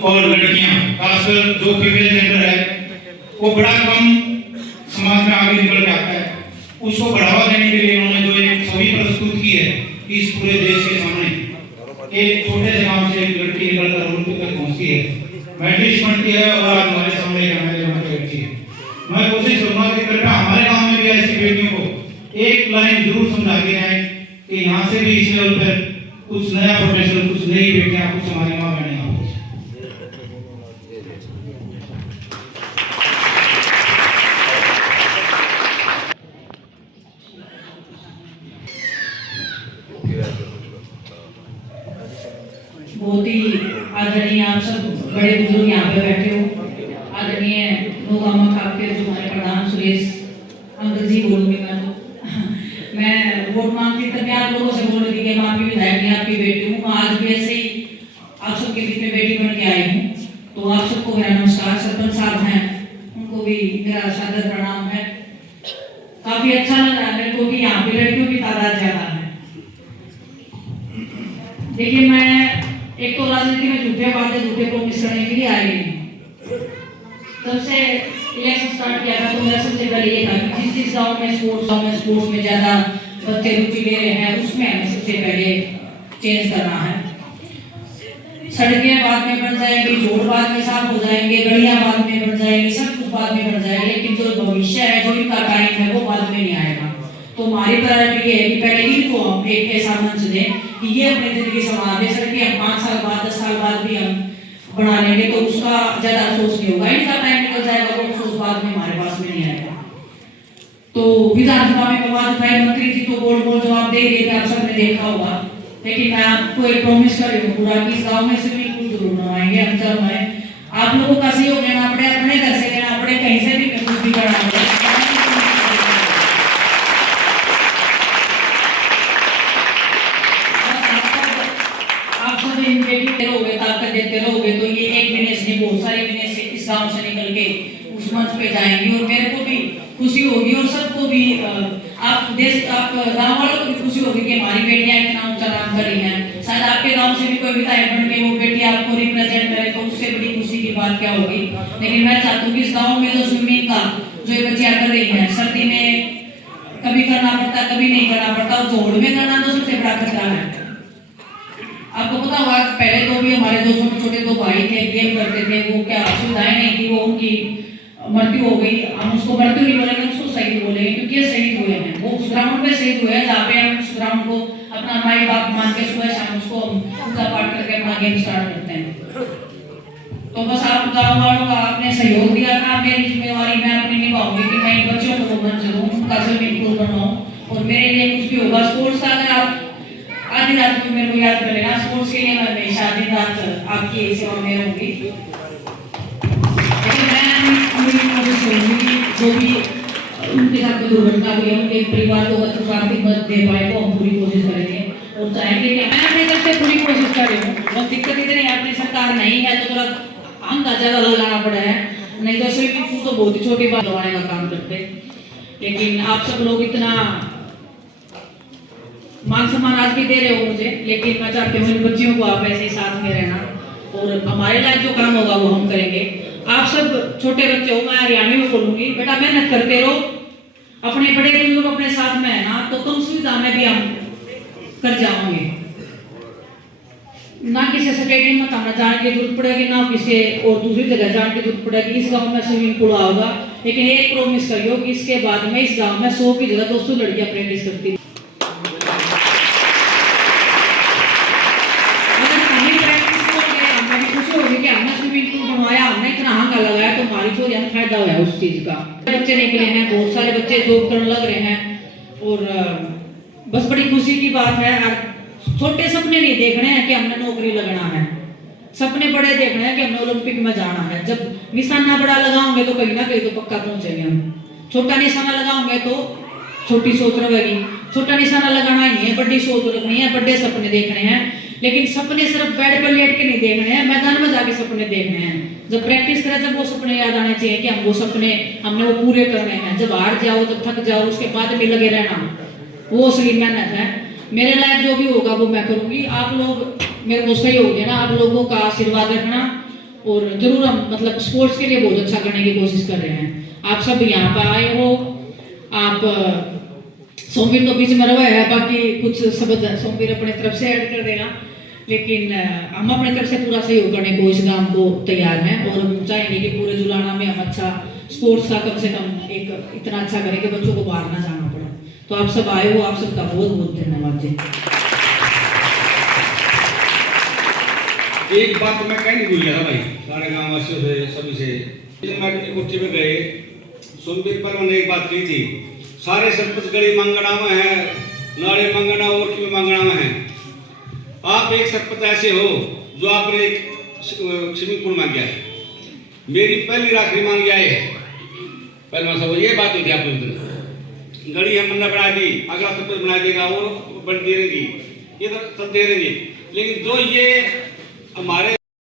और लड़कियां, खासकर जो फीमेल जेंडर है, वो बड़ा कम समाज में आगे निकल जाता है। उसको बढ़ावा देने के लिए उन्होंने जो एक छवि प्रस्तुत की है इस पूरे देश के सामने, एक छोटे से गांव से एक लड़की निकलकर ओलंपिक तक पहुंची है, मेडलिस्ट बनती है और आज हमारे सामने बैठी है। मैं कोशिश करूंगा कि कृपया हमारे गांव में भी ऐसी बेटियों को एक लाइन जरूर समझा के जाएं कि यहाँ से भी इस लेवल पर कुछ नया प्रोफेशनल, कुछ नई बेटियां, कुछ हमारी माँ बहने यहाँ पहुंचे। बहुत ही आदरणीय आप सब बड़े बुजुर्ग यहाँ पे बैठे हो। आदरणीय नोगामा खाप के जो हमारे प्रधान सुरेश अंकल जी बोलूंगी मैं वोट मांगती तभी आप लोगों से बोल रही थी कि मैं आपकी विधायक नहीं, आपकी बेटी हूँ। आज भी ऐसे ही आप सबके बीच में बेटी बन के आई हूँ। तो आप सबको मेरा नमस्कार। सरपंच साहब हैं, उनको भी मेरा सादर प्रणाम है। काफी अच्छा लग रहा है मेरे को कि यहाँ पे लड़कियों की तादाद ज्यादा है। देखिए, मैं एक तो राजनीति में झूठे वादे, झूठे प्रोमिस करने के लिए आई नहीं। तब से इलेक्शन स्टार्ट किया था तो मेरा सबसे पहले ये था कि जिस गांव में स्पोर्ट्स में ज्यादा बच्चे रुचि ले रहे हैं उसमें हमें सबसे पहले चेंज करना है। सड़कें बाद में बन जाएंगी, रोड बाद में साफ हो जाएंगे, गलियां बाद में बन जाएंगी, सब कुछ बाद में बन जाएगा, लेकिन जो भविष्य है, जो इनका टाइम है, वो बाद में नहीं आएगा। तो हमारी प्रायोरिटी है कि पहले इनको हम एक ऐसा मंच दें कि ये अपनी जिंदगी संभाल ले सके। हम 5 साल बाद, 10 साल बाद भी हम बना लेंगे तो उसका ज्यादा अफसोस नहीं होगा। इनका टाइम निकल जाएगा तो अफसोस बाद में हमारे पास में नहीं आएगा। तो विधानसभा में आवाज उठाई, मंत्री जी तो बोल जवाब दे रहे थे, आप सबने देखा होगा। लेकिन मैं आपको एक प्रॉमिस कर रही हूँ पूरा कि इस गाँव में स्विमिंग पूल जरूर बनवाएंगे हम जब मैं। आप लोगों का सहयोग लेना पड़े, अपने घर से लेना पड़े, कहीं से भी कुछ भी करना पड़े। ताकत देते रहोगे तो ये एक बिजनेस नहीं, बहुत सारे बिजनेस इस गांव से निकल के उस मंच पे जाएंगी और मेरे को भी खुशी होगी और सबको भी आप गांव वालों को भी खुशी होगी कि हमारी बेटियां इतना ऊंचा काम कर रही हैं। शायद आपके गांव से भी कोई विधायक बन के वो बेटी आपको रिप्रेजेंट करे तो उससे बड़ी खुशी की बात क्या होगी। लेकिन मैं चाहती हूँ कि इस गाँव में जो स्विमिंग का जो ये बच्चियां कर रही है, सर्दी में कभी करना पड़ता, कभी नहीं करना पड़ता, और जोड़ में करना तो सबसे बड़ा खतरा है। आपको पता होगा पहले तो भी हमारे दो छोटे दो भाई थे, गेम करते थे, वो क्या सुविधाएं नहीं थी, वो उनकी मृत्यु हो गई। हम उसको मृत्यु नहीं बोलेंगे, उसको शहीद बोलेंगे, क्योंकि ये शहीद हुए हैं। वो उस ग्राउंड पे शहीद हुए हैं जहाँ पे हम उस ग्राउंड को अपना माई बाप मान के सुबह शाम उसको पूजा पाठ करके अपना गेम स्टार्ट करते हैं। तो बस आप गाँव वालों का आपने सहयोग दिया था, मेरी जिम्मेवारी मैं अपनी निभाऊंगी कि मैं बच्चों को मंच दूं, उनका स्विमिंग पूल बनाऊं और मेरे लिए कुछ भी होगा स्पोर्ट्स का। अगर आप आधी रात को मेरे को याद कर लेना, स्पोर्ट्स के लिए मैं हमेशा आधी रात आपकी सेवा में रहूंगी। लेकिन मैं पूरी कोशिश करूंगी जो भी उनके साथ कोई दुर्घटना हुई है उनके परिवार को अगर आर्थिक मदद दे पाए तो हम पूरी कोशिश करेंगे और चाहेंगे कि मैं अपनी तरफ से पूरी कोशिश कर रही हूँ। बस दिक्कत इतनी है अपनी सरकार नहीं है तो थोड़ा अंदाजा ज्यादा लगाना पड़ा है, नहीं तो स्विमिंग पूल तो बहुत ही छोटी बात लगाने का काम करते। लेकिन आप सब लोग इतना मान सम्मान आज भी दे रहे हो मुझे, लेकिन मैं चाहती हूँ इन बच्चियों को आप ऐसे ही साथ में रहना और हमारे लायक जो काम होगा वो हम करेंगे। आप सब छोटे बच्चे हो, मैं हरियाणवी में बोलूंगी, बेटा मेहनत करते रहो, अपने बड़े बुजुर्ग अपने साथ में है ना तो कम सुविधा में भी हम कर जाओगे। ना किसी स्टेडियम में हमें जाने की जरूरत पड़ेगी, ना किसी और दूसरी जगह जाने की जरूरत पड़ेगी। इस गाँव में स्विमिंग पूल होगा, लेकिन एक प्रोमिस करियो कि इसके बाद में इस गाँव में 100 की जगह 200 लड़कियां प्रैक्टिस करती। हमने इतना हंगा लगाया तो हमारी छोरी हमें फायदा हुआ उस चीज का। बच्चे निकले हैं, बहुत सारे बच्चे जॉब करने लग रहे हैं और बस बड़ी खुशी की बात है। छोटे सपने नहीं देखने हैं कि हमने नौकरी लगना है, सपने बड़े देखने हैं कि हमने ओलंपिक में जाना है। जब निशाना बड़ा लगाओगे तो कहीं ना कहीं तो पक्का पहुंचेंगे हम। छोटा निशाना लगाओगे तो छोटी सोच रहेगी, छोटा निशाना लगाना ही नहीं है, बड़ी सोच रखनी है, बड़े सपने देखने हैं। लेकिन सपने सिर्फ बेड पर लेट के नहीं देखने हैं, मैदान में जाके सपने देखने हैं। जब प्रैक्टिस करें जब वो सपने याद आने चाहिए कि हम वो सपने हमने वो पूरे करने हैं। जब हार जाओ, जब थक जाओ, उसके बाद में लगे रहना, वो असली मेहनत है। मेरे लायक जो भी होगा वो मैं करूंगी। आप लोग मेरे को सहयोग देना, आप लोगों का आशीर्वाद रखना और जरूर हम मतलब स्पोर्ट्स के लिए बहुत अच्छा करने की कोशिश कर रहे हैं। आप सब यहाँ पर आए हो, आप सोमवीर तो बीच में रहा है, बाकी कुछ शब्द सोमवीर अपने तरफ से ऐड कर देगा, लेकिन हम अपने तरफ से पूरा सहयोग करने को इस काम को तैयार हैं और हम चाहेंगे कि पूरे जुलाना में हम अच्छा स्पोर्ट्स का कम से कम एक इतना अच्छा करें कि बच्चों को बाहर ना जाना पड़े। तो आप सब आए हो, आप सबका बहुत बहुत धन्यवाद जी। एक बात तो मैं कह नहीं भूल गया था भाई, सारे गाँव वासियों से सभी से कुर्सी में गए सोमवीर पर उन्होंने एक बात कही थी, सारे सरपंच गली मंगना में है, नाड़े मंगना और की मंगना में है। आप एक सरपंच ऐसे हो जो आपने एक स्विमिंग पूल मांग गया है, मेरी पहली राखी मांग गया है। पहले मैं सब ये बात होती है, आप गली हमने बना दी, अगला सरपंच बना देगा और बन दे रहेगी, ये तो सब दे रहेंगे, लेकिन जो ये हमारे